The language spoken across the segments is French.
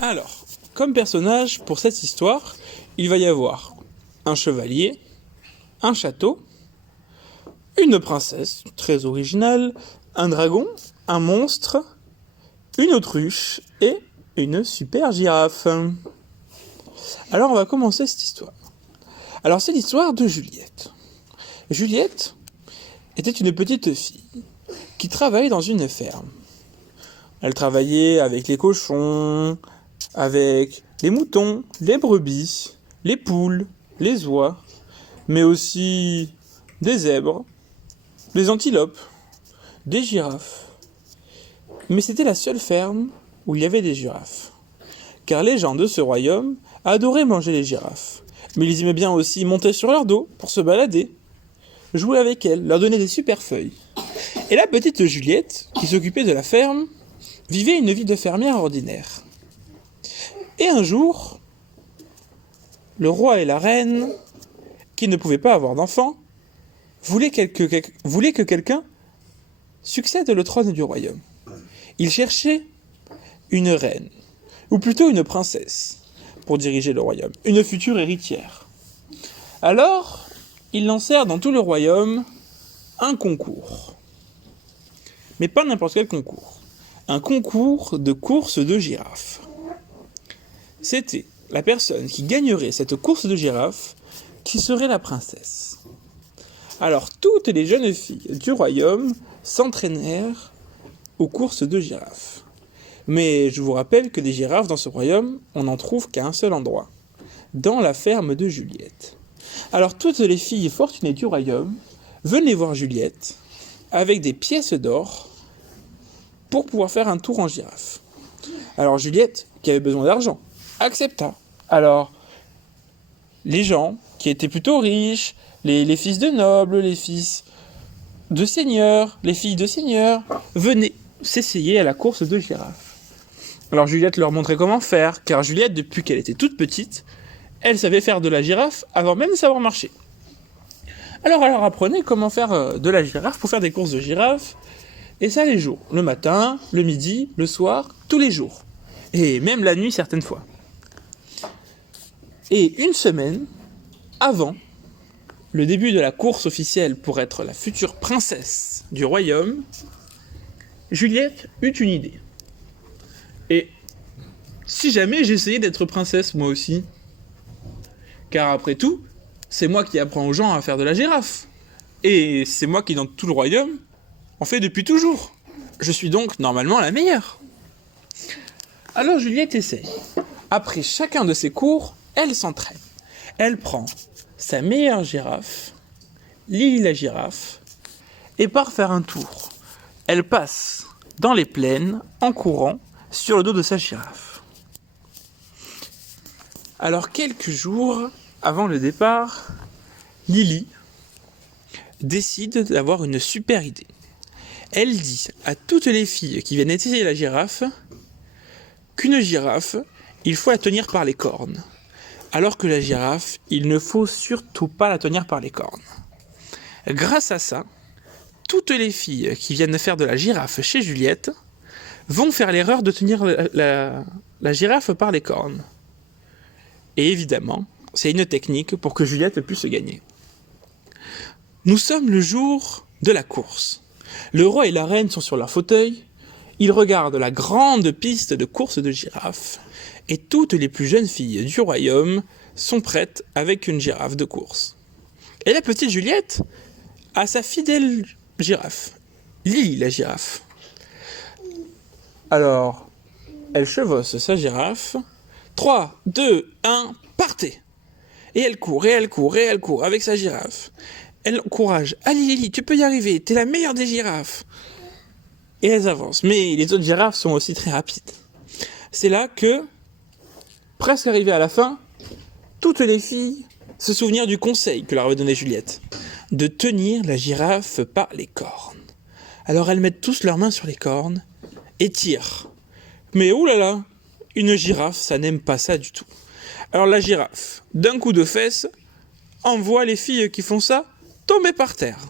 Alors, comme personnage pour cette histoire, il va y avoir un chevalier, un château, une princesse, très originale, un dragon, un monstre, une autruche et une super girafe. Alors on va commencer cette histoire. Alors c'est l'histoire de Juliette. Juliette était une petite fille qui travaillait dans une ferme. Elle travaillait avec les cochons, avec les moutons, les brebis, les poules, les oies, mais aussi des zèbres, des antilopes, des girafes. Mais c'était la seule ferme où il y avait des girafes. Car les gens de ce royaume adoraient manger les girafes. Mais ils aimaient bien aussi monter sur leur dos pour se balader, jouer avec elles, leur donner des super feuilles. Et la petite Juliette, qui s'occupait de la ferme, vivait une vie de fermière ordinaire. Et un jour, le roi et la reine, qui ne pouvaient pas avoir d'enfants, voulaient que quelqu'un succède au trône du royaume. Ils cherchaient une reine, ou plutôt une princesse, pour diriger le royaume, une future héritière. Alors, ils lancèrent dans tout le royaume un concours. Mais pas n'importe quel concours. Un concours de course de girafes. C'était la personne qui gagnerait cette course de girafes qui serait la princesse. Alors toutes les jeunes filles du royaume s'entraînèrent aux courses de girafes. Mais je vous rappelle que des girafes dans ce royaume, on n'en trouve qu'à un seul endroit, dans la ferme de Juliette. Alors toutes les filles fortunées du royaume venaient voir Juliette avec des pièces d'or pour pouvoir faire un tour en girafe. Alors Juliette, qui avait besoin d'argent, accepta. Alors, les gens qui étaient plutôt riches, les fils de nobles, les fils de seigneurs, les filles de seigneurs, venaient s'essayer à la course de girafe. Alors Juliette leur montrait comment faire, car Juliette, depuis qu'elle était toute petite, elle savait faire de la girafe avant même de savoir marcher. Alors elle leur apprenait comment faire de la girafe pour faire des courses de girafe, et ça les jours, le matin, le midi, le soir, tous les jours, et même la nuit certaines fois. Et une semaine avant le début de la course officielle pour être la future princesse du royaume, Juliette eut une idée. Et si jamais j'essayais d'être princesse moi aussi, car après tout, c'est moi qui apprends aux gens à faire de la girafe. Et c'est moi qui, dans tout le royaume, en fais depuis toujours. Je suis donc normalement la meilleure. Alors Juliette essaye. Après chacun de ses cours, elle s'entraîne. Elle prend sa meilleure girafe, Lily la girafe, et part faire un tour. Elle passe dans les plaines, en courant, sur le dos de sa girafe. Alors quelques jours avant le départ, Lily décide d'avoir une super idée. Elle dit à toutes les filles qui viennent essayer la girafe qu'une girafe, il faut la tenir par les cornes. Alors que la girafe, il ne faut surtout pas la tenir par les cornes. Grâce à ça, toutes les filles qui viennent faire de la girafe chez Juliette vont faire l'erreur de tenir la girafe par les cornes. Et évidemment, c'est une technique pour que Juliette puisse gagner. Nous sommes le jour de la course. Le roi et la reine sont sur leur fauteuil. Ils regardent la grande piste de course de girafes. Et toutes les plus jeunes filles du royaume sont prêtes avec une girafe de course. Et la petite Juliette a sa fidèle girafe, Lily la girafe. Alors, elle chevauche sa girafe. 3, 2, 1, partez! Et elle court, et elle court, et elle court avec sa girafe. Elle encourage. Allez Lily, tu peux y arriver, t'es la meilleure des girafes. Et elles avancent. Mais les autres girafes sont aussi très rapides. C'est là que, presque arrivées à la fin, toutes les filles se souvenirent du conseil que leur avait donné Juliette, de tenir la girafe par les cornes. Alors elles mettent tous leurs mains sur les cornes et tirent. Mais oulala, une girafe, ça n'aime pas ça du tout. Alors la girafe, d'un coup de fesse, envoie les filles qui font ça tomber par terre.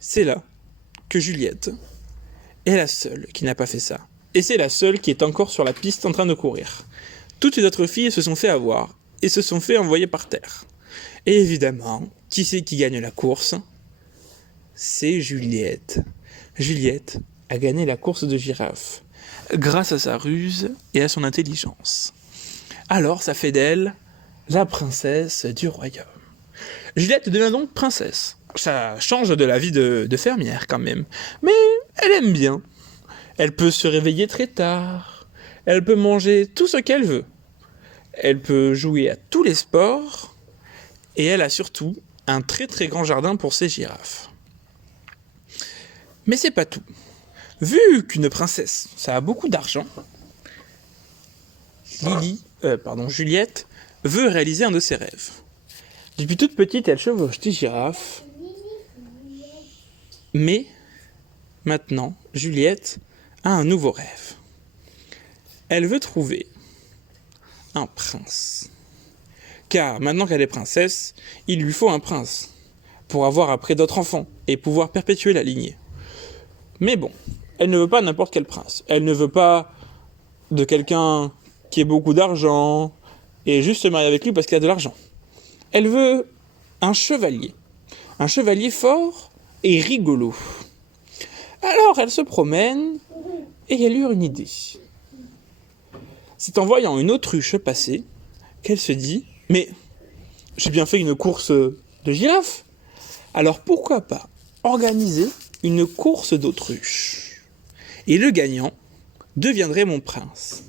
C'est là que Juliette est la seule qui n'a pas fait ça. et c'est la seule qui est encore sur la piste en train de courir. Toutes les autres filles se sont fait avoir et se sont fait envoyer par terre. Et évidemment, qui c'est qui gagne la course ? C'est Juliette. Juliette a gagné la course de girafe, grâce à sa ruse et à son intelligence. Alors ça fait d'elle la princesse du royaume. Juliette devient donc princesse. Ça change de la vie de fermière quand même, mais elle aime bien. Elle peut se réveiller très tard, elle peut manger tout ce qu'elle veut, elle peut jouer à tous les sports, et elle a surtout un très très grand jardin pour ses girafes. Mais c'est pas tout. Vu qu'une princesse, ça a beaucoup d'argent, Juliette veut réaliser un de ses rêves. Depuis toute petite, elle chevauche des girafes, mais maintenant, Juliette a un nouveau rêve. Elle veut trouver un prince. Car maintenant qu'elle est princesse, il lui faut un prince pour avoir après d'autres enfants et pouvoir perpétuer la lignée. Mais bon, elle ne veut pas n'importe quel prince. Elle ne veut pas de quelqu'un qui ait beaucoup d'argent et juste se marier avec lui parce qu'il a de l'argent. Elle veut un chevalier fort et rigolo. Alors elle se promène et elle eut une idée. C'est en voyant une autruche passer qu'elle se dit « Mais j'ai bien fait une course de girafes, alors pourquoi pas organiser une course d'autruche ? Et le gagnant deviendrait mon prince. »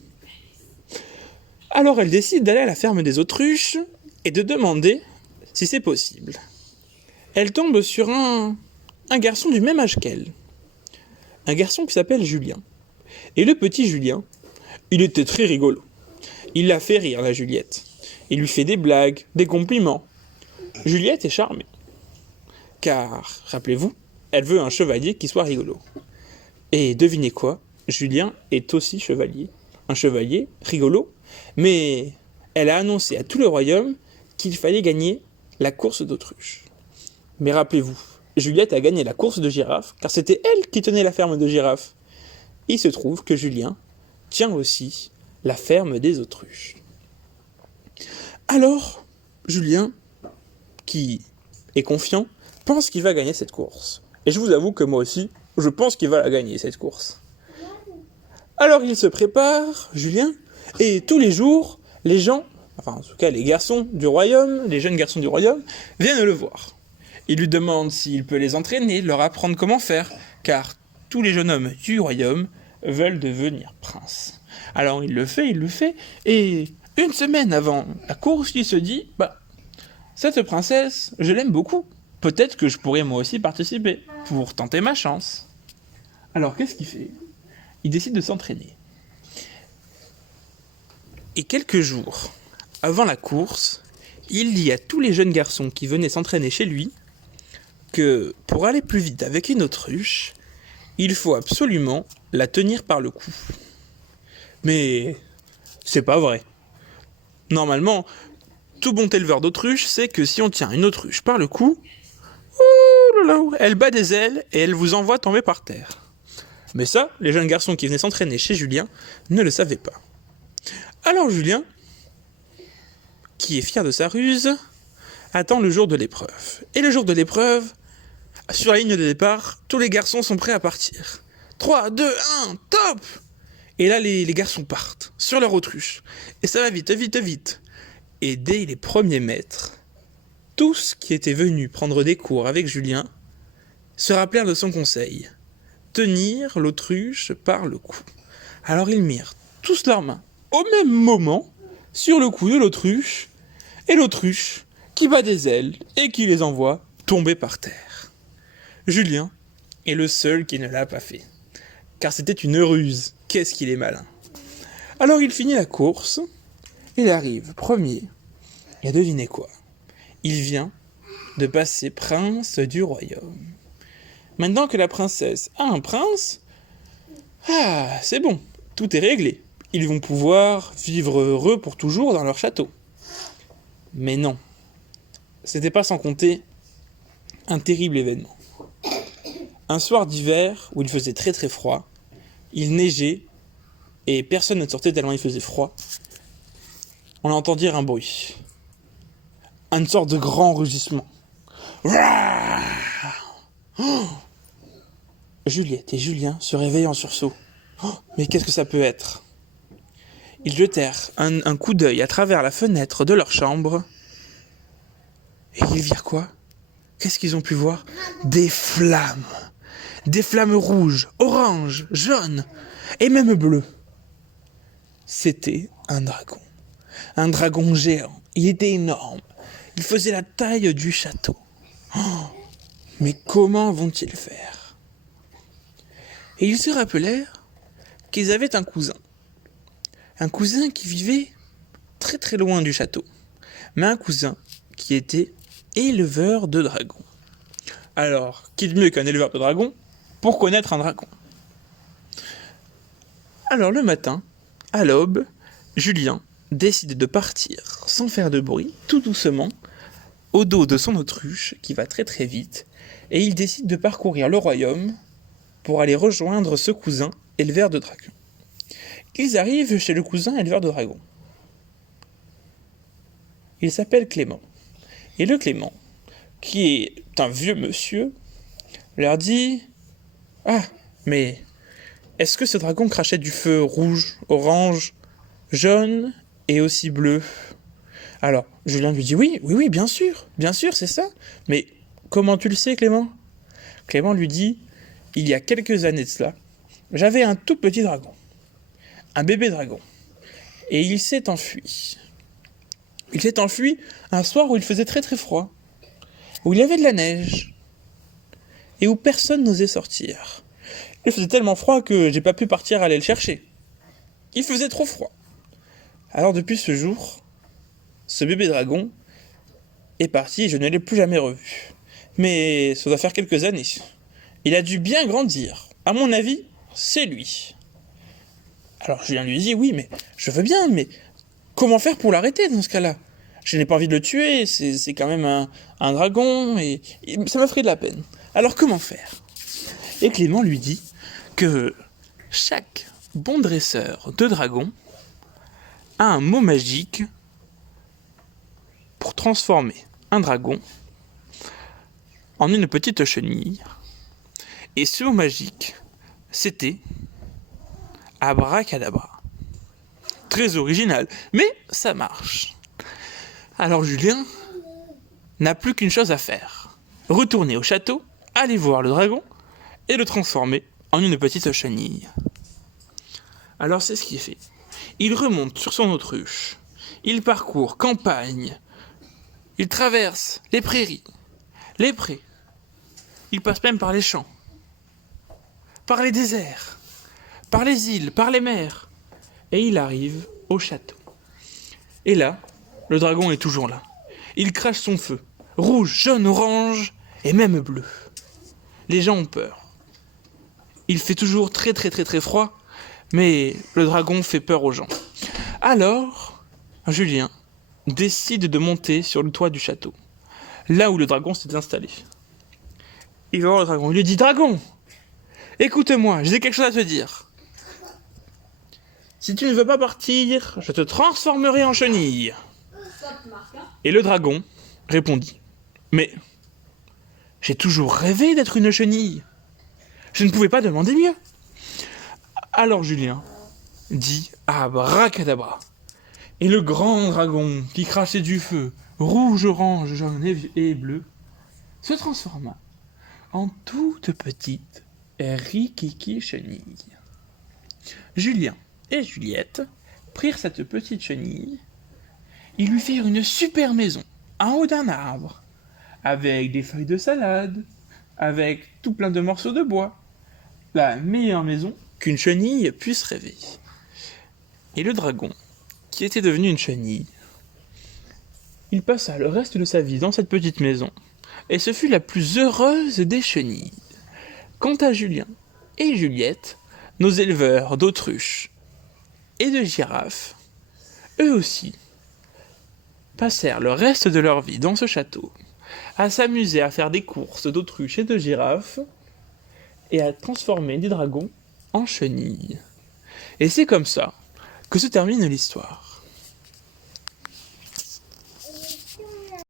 Alors elle décide d'aller à la ferme des autruches et de demander si c'est possible. Elle tombe sur un garçon du même âge qu'elle. Un garçon qui s'appelle Julien. Et le petit Julien, il était très rigolo. Il la fait rire, la Juliette. Il lui fait des blagues, des compliments. Juliette est charmée. Car, rappelez-vous, elle veut un chevalier qui soit rigolo. Et devinez quoi ? Julien est aussi chevalier. Un chevalier rigolo. Mais elle a annoncé à tout le royaume qu'il fallait gagner la course d'autruche. Mais rappelez-vous, Juliette a gagné la course de girafes, car c'était elle qui tenait la ferme de girafes. Il se trouve que Julien tient aussi la ferme des autruches. Alors, Julien, qui est confiant, pense qu'il va gagner cette course. Et je vous avoue que moi aussi, je pense qu'il va la gagner, cette course. Alors il se prépare, Julien, et tous les jours, les gens, enfin en tout cas les garçons du royaume, les jeunes garçons du royaume, viennent le voir. Il lui demande s'il peut les entraîner, leur apprendre comment faire, car tous les jeunes hommes du royaume veulent devenir princes. Alors il le fait, et une semaine avant la course, il se dit, cette princesse, je l'aime beaucoup. Peut-être que je pourrais moi aussi participer, pour tenter ma chance. Alors qu'est-ce qu'il fait ? Il décide de s'entraîner. Et quelques jours avant la course, il dit à tous les jeunes garçons qui venaient s'entraîner chez lui que pour aller plus vite avec une autruche, il faut absolument la tenir par le cou. Mais c'est pas vrai. Normalement, tout bon éleveur d'autruche sait que si on tient une autruche par le cou, elle bat des ailes et elle vous envoie tomber par terre. Mais ça, les jeunes garçons qui venaient s'entraîner chez Julien ne le savaient pas. Alors Julien, qui est fier de sa ruse, attend le jour de l'épreuve. Et le jour de l'épreuve, sur la ligne de départ, tous les garçons sont prêts à partir. 3, 2, 1, top ! Et là, les garçons partent sur leur autruche. Et ça va vite. Et dès les premiers mètres, tous qui étaient venus prendre des cours avec Julien se rappelèrent de son conseil. Tenir l'autruche par le cou. Alors ils mirent tous leurs mains au même moment sur le cou de l'autruche, et l'autruche qui bat des ailes et qui les envoie tomber par terre. Julien est le seul qui ne l'a pas fait, car c'était une ruse. Qu'est-ce qu'il est malin. Alors il finit la course, il arrive premier, et devinez quoi ? Il vient de passer prince du royaume. Maintenant que la princesse a un prince, c'est bon, tout est réglé. Ils vont pouvoir vivre heureux pour toujours dans leur château. Mais non, c'était pas sans compter un terrible événement. Un soir d'hiver, où il faisait très très froid, il neigeait et personne ne sortait tellement il faisait froid. On entend dire un bruit. Une sorte de grand rugissement. Juliette et Julien se réveillent en sursaut. Mais qu'est-ce que ça peut être? Ils jetèrent un coup d'œil à travers la fenêtre de leur chambre. Et ils virent quoi? Qu'est-ce qu'ils ont pu voir? Des flammes. Des flammes rouges, oranges, jaunes et même bleues. C'était un dragon. Un dragon géant. Il était énorme. Il faisait la taille du château. Mais comment vont-ils faire? Et ils se rappelèrent qu'ils avaient un cousin. Un cousin qui vivait très très loin du château. Mais un cousin qui était éleveur de dragons. Alors, qui de mieux qu'un éleveur de dragons pour connaître un dragon? Alors le matin, à l'aube, Julien décide de partir sans faire de bruit, tout doucement, au dos de son autruche qui va très très vite, et il décide de parcourir le royaume pour aller rejoindre ce cousin éleveur de dragons. Ils arrivent chez le cousin éleveur de dragons. Il s'appelle Clément. Et le Clément, qui est un vieux monsieur, leur dit « Ah, mais est-ce que ce dragon crachait du feu rouge, orange, jaune et aussi bleu ?» Alors, Julien lui dit « Oui, bien sûr, c'est ça. Mais comment tu le sais, Clément ?» Clément lui dit « Il y a quelques années de cela, j'avais un tout petit dragon, un bébé dragon, et il s'est enfui. Il s'est enfui un soir où il faisait très très froid, où il y avait de la neige, et où personne n'osait sortir. Il faisait tellement froid que j'ai pas pu partir aller le chercher. Il faisait trop froid. Alors depuis ce jour, ce bébé dragon est parti et je ne l'ai plus jamais revu. Mais ça doit faire quelques années. Il a dû bien grandir. À mon avis, c'est lui. » Alors Julien lui dit « Oui, mais je veux bien, mais comment faire pour l'arrêter dans ce cas-là? Je n'ai pas envie de le tuer, c'est quand même un dragon, et ça me ferait de la peine. Alors comment faire ?» Et Clément lui dit que chaque bon dresseur de dragon a un mot magique pour transformer un dragon en une petite chenille. Et ce mot magique, c'était abracadabra. Très original, mais ça marche. Alors Julien n'a plus qu'une chose à faire. Retourner au château, aller voir le dragon et le transformer en une petite chenille. Alors c'est ce qu'il fait. Il remonte sur son autruche. Il parcourt campagne. Il traverse les prairies, les prés. Il passe même par les champs, par les déserts, par les îles, par les mers. Et il arrive au château. Et là, le dragon est toujours là. Il crache son feu, rouge, jaune, orange et même bleu. Les gens ont peur. Il fait toujours très très très très froid, mais le dragon fait peur aux gens. Alors, Julien décide de monter sur le toit du château, là où le dragon s'est installé. Il va voir le dragon, il lui dit « Dragon, écoute-moi, j'ai quelque chose à te dire. Si tu ne veux pas partir, je te transformerai en chenille. » Et le dragon répondit « Mais j'ai toujours rêvé d'être une chenille. Je ne pouvais pas demander mieux. » Alors Julien dit « Abracadabra !» Et le grand dragon qui crachait du feu, rouge, orange, jaune et bleu, se transforma en toute petite rikiki chenille. Julien et Juliette prirent cette petite chenille. Ils lui firent une super maison en haut d'un arbre, avec des feuilles de salade, avec tout plein de morceaux de bois. La meilleure maison qu'une chenille puisse rêver. Et le dragon, qui était devenu une chenille, il passa le reste de sa vie dans cette petite maison, et ce fut la plus heureuse des chenilles. Quant à Julien et Juliette, nos éleveurs d'autruches et de girafes, eux aussi, passèrent le reste de leur vie dans ce château, à s'amuser à faire des courses d'autruches et de girafes, et à transformer des dragons en chenilles. Et c'est comme ça que se termine l'histoire.